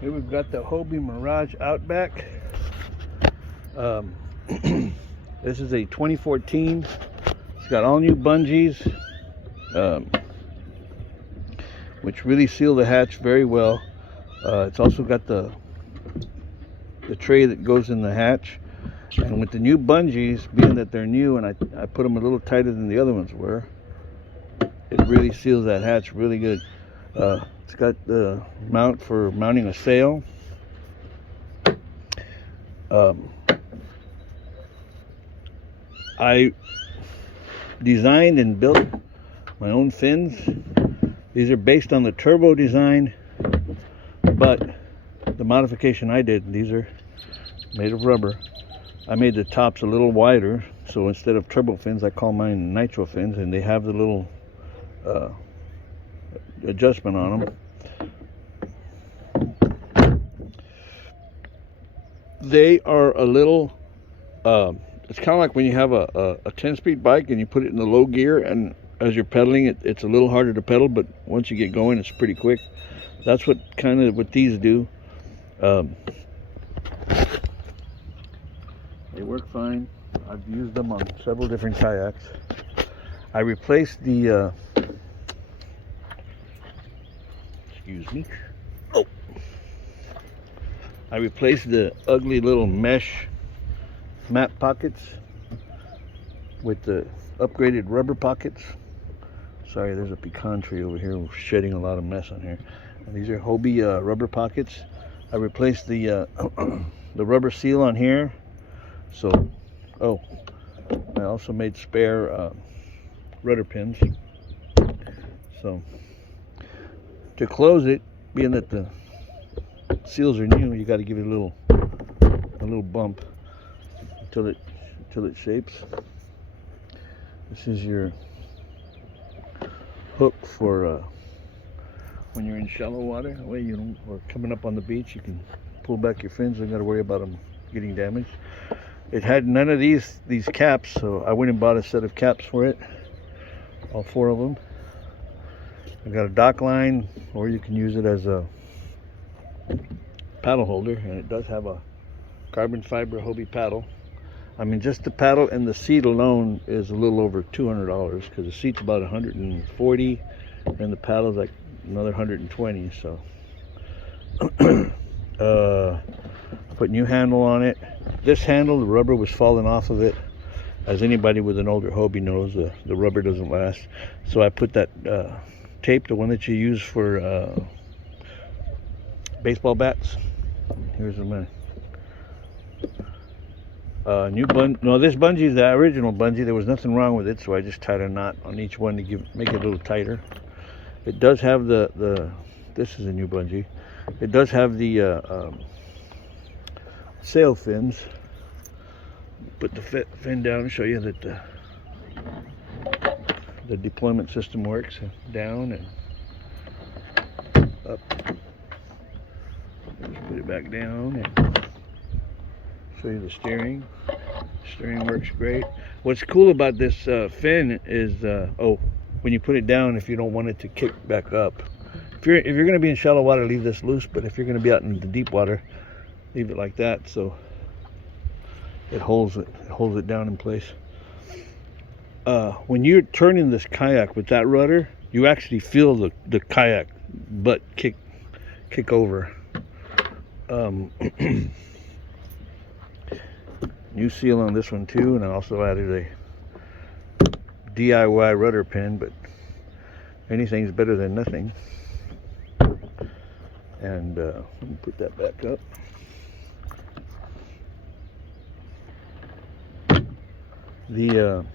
Here we've got the Hobie Mirage Outback. This is a 2014. It's got all new bungees, which really seal the hatch very well. It's also got the tray that goes in the hatch. And with the new bungees, being that they're new and I put them a little tighter than the other ones were, it really seals that hatch really good. It's got the mount for mounting a sail. I designed and built my own fins. These are based on the turbo design, but the modification I did, these are made of rubber. I made the tops a little wider, so instead of turbo fins, I call mine nitro fins, and they have the little adjustment on them. They are a little, it's kind of like when you have a 10-speed bike and you put it in the low gear, and as you're pedaling, it's a little harder to pedal, but once you get going, it's pretty quick. That's what these do. They work fine. I've used them on several different kayaks. I replaced the excuse me. Oh, I replaced the ugly little mesh map pockets with the upgraded rubber pockets. Sorry, there's a pecan tree over here shedding a lot of mess on here. And these are Hobie rubber pockets. I replaced the the rubber seal on here. So, I also made spare rudder pins. So, to close it, being that the seals are new, you got to give it a little bump until it shapes. This is your hook for when you're in shallow water. That way or coming up on the beach, you can pull back your fins. You don't got to worry about them getting damaged. It had none of these caps, so I went and bought a set of caps for it, all 4 of them. I got a dock line, or you can use it as a paddle holder, and it does have a carbon fiber Hobie paddle. I mean, just the paddle and the seat alone is a little over $200, because the seat's about $140 and the paddle's like another $120. So put new handle on it. This handle, the rubber was falling off of it. As anybody with an older Hobie knows, the rubber doesn't last. So I put that tape, the one that you use for baseball bats. Here's the man. This bungee is the original bungee. There was nothing wrong with it, so I just tied a knot on each one to make it a little tighter. It does have this is a new bungee. It does have the sail fins. Put the fin down and show you that the deployment system works. Down and up. Just put it back down and show you the steering. Steering works great. What's cool about this fin is when you put it down, if you don't want it to kick back up. If you're going to be in shallow water, leave this loose. But if you're going to be out in the deep water, leave it like that, so it holds it down in place. When you're turning this kayak with that rudder, you actually feel the kayak butt kick over. New seal on this one too, and I also added a DIY rudder pin, but anything's better than nothing. And let me put that back up. In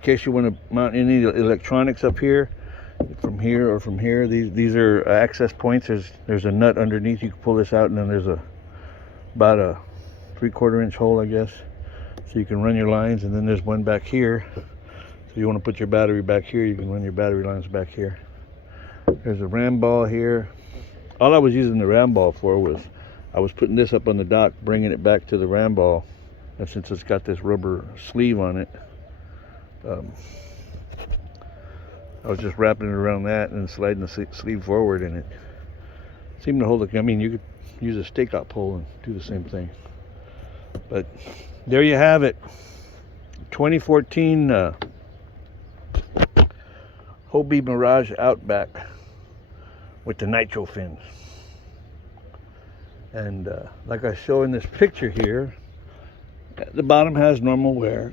case you want to mount any electronics up here, from here, these are access points. There's a nut underneath. You can pull this out, and then there's about a 3/4 inch hole, I guess, so you can run your lines. And then there's one back here, so you want to put your battery back here, you can run your battery lines back here. There's a ram ball here. All I was using the ram ball for was I was putting this up on the dock, bringing it back to the ram ball. And since it's got this rubber sleeve on it, I was just wrapping it around that and sliding the sleeve forward, and it seemed to hold it. I mean, you could use a stakeout pole and do the same thing. But there you have it, 2014 Hobie Mirage Outback with the nitro fins. And like I show in this picture here, the bottom has normal wear.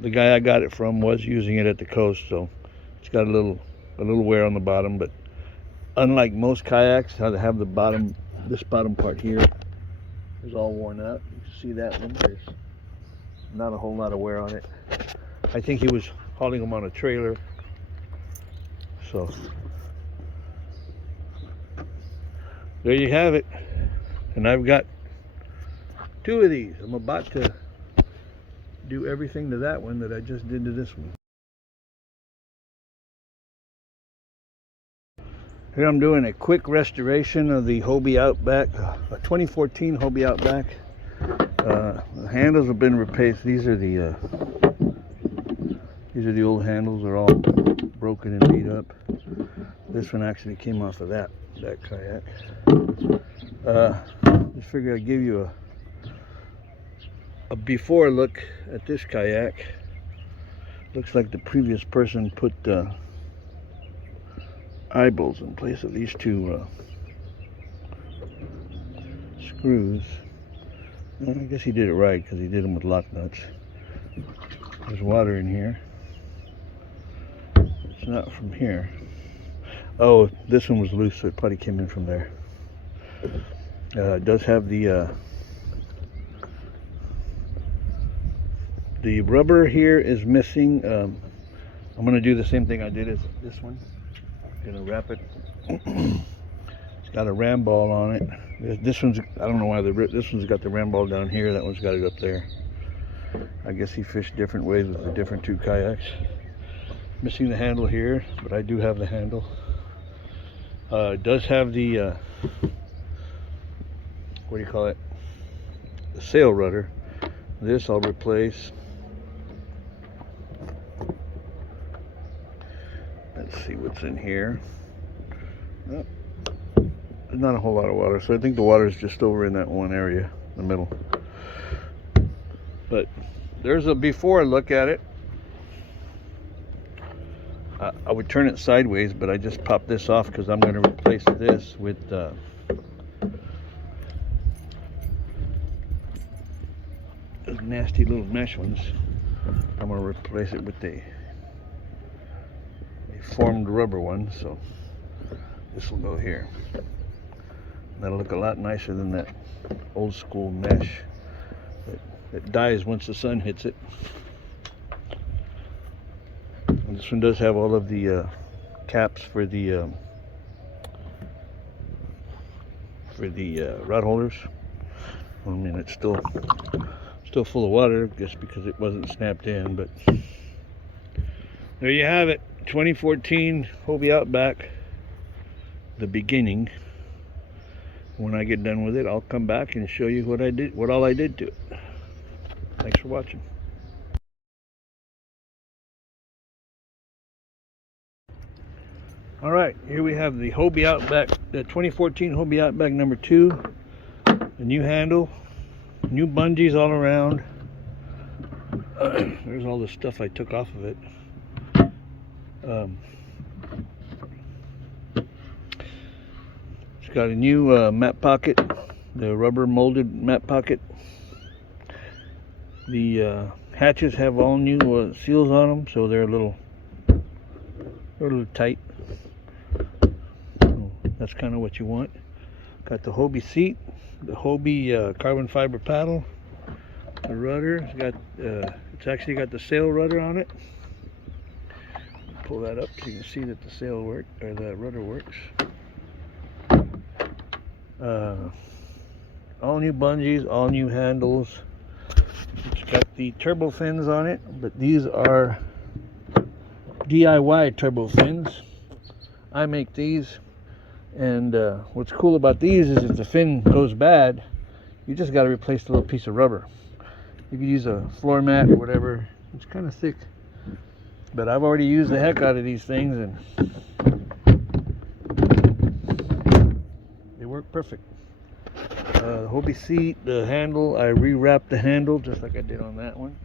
The guy I got it from was using it at the coast, so it's got a little wear on the bottom. But unlike most kayaks, how they have the bottom, this bottom part here is all worn out. You can see that one. There's not a whole lot of wear on it. I think he was hauling them on a trailer. So there you have it. And I've got 2 of these. I'm about to do everything to that one that I just did to this one. Here I'm doing a quick restoration of the Hobie Outback, a 2014 Hobie Outback. The handles have been replaced. These are the old handles. They're all broken and beat up. This one actually came off of that kayak. Just figured I'd give you a before look at this kayak. Looks like the previous person put eyebolts in place of these 2 screws. I guess he did it right because he did them with lock nuts. There's water in here. It's not from here. Oh, this one was loose, so it probably came in from there. It does have the rubber here is missing. I'm going to do the same thing I did as this one. I'm going to wrap it. It's got a ram ball on it. This one's, I don't know why this one's got the ram ball down here. That one's got it up there. I guess he fished different ways with the different 2 kayaks. Missing the handle here, but I do have the handle. It does have the what do you call it? The sail rudder. This I'll replace. Let's see what's in here. Oh, there's not a whole lot of water, so I think the water is just over in that one area, in the middle. But there's a before look at it. I would turn it sideways, but I just popped this off because I'm going to replace this with those nasty little mesh ones. I'm going to replace it with a formed rubber one, so this will go here. That'll look a lot nicer than that old school mesh that dies once the sun hits it. And this one does have all of the caps for the rod holders. I mean, it's still full of water just because it wasn't snapped in, but there you have it, 2014 Hobie Outback, the beginning. When I get done with it, I'll come back and show you what all I did to it. Thanks for watching. Alright, here we have the Hobie Outback, the 2014 Hobie Outback number 2. The new handle, new bungees all around. There's all the stuff I took off of it. It's got a new map pocket, the rubber molded map pocket. The hatches have all new seals on them, so they're a little tight. So that's kind of what you want. Got the Hobie seat, the Hobie carbon fiber paddle, the rudder. It's actually got the sail rudder on it. Pull that up so you can see that the sail the rudder works. All new bungees, all new handles. It's got the turbo fins on it, but these are DIY turbo fins. I make these, and what's cool about these is if the fin goes bad, you just got to replace the little piece of rubber. You could use a floor mat or whatever. It's kind of thick, but I've already used the heck out of these things, and perfect. The Hobie seat, the handle, I rewrapped the handle just like I did on that one.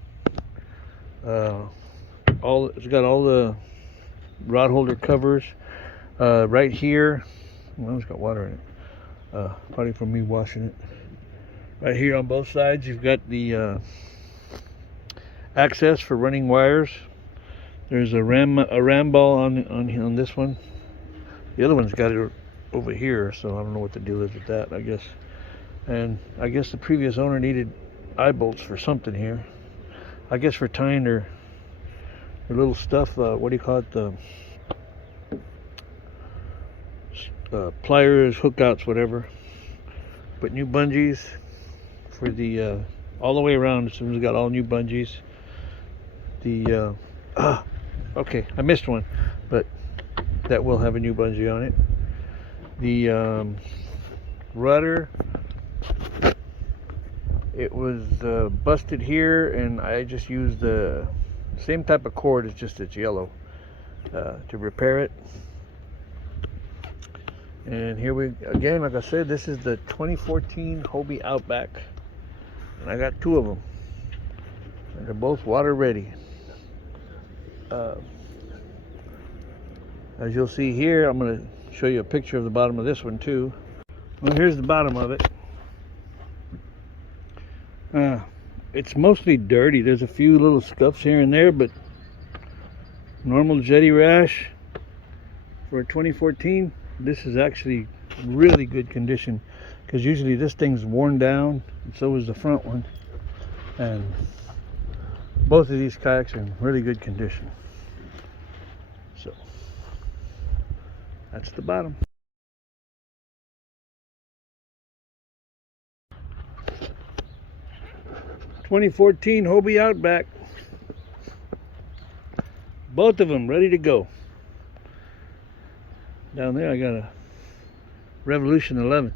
It's got all the rod holder covers. Right here, well, it's got water in it. Probably from me washing it. Right here on both sides, you've got the access for running wires. There's a ram ball on this one. The other one's got it over here, so I don't know what the deal is with that, I guess. And I guess the previous owner needed eye bolts for something here. I guess for tying their little stuff, what do you call it? The pliers, hookouts, whatever. But new bungees for the all the way around. This one's got all new bungees. The okay, I missed one, but that will have a new bungee on it. The rudder, it was busted here, and I just used the same type of cord, it's just it's yellow, to repair it. And here we again, like I said, this is the 2014 Hobie Outback, and I got two of them, and they're both water ready. As you'll see here, I'm going to show you a picture of the bottom of this one too. Well, here's the bottom of it. It's mostly dirty. There's a few little scuffs here and there, but normal jetty rash for a 2014, this is actually really good condition, because usually this thing's worn down, and so is the front one. And both of these kayaks are in really good condition. So that's the bottom. '14 Hobie Outback. Both of them ready to go. Down there I got a Revolution 11,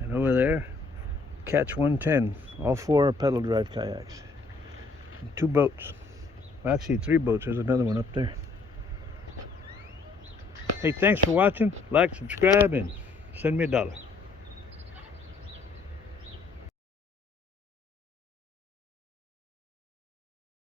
and over there Catch 110. All four are pedal drive kayaks. And two boats. Well, actually three boats. There's another one up there. Hey, thanks for watching. Like, subscribe, and send me $1.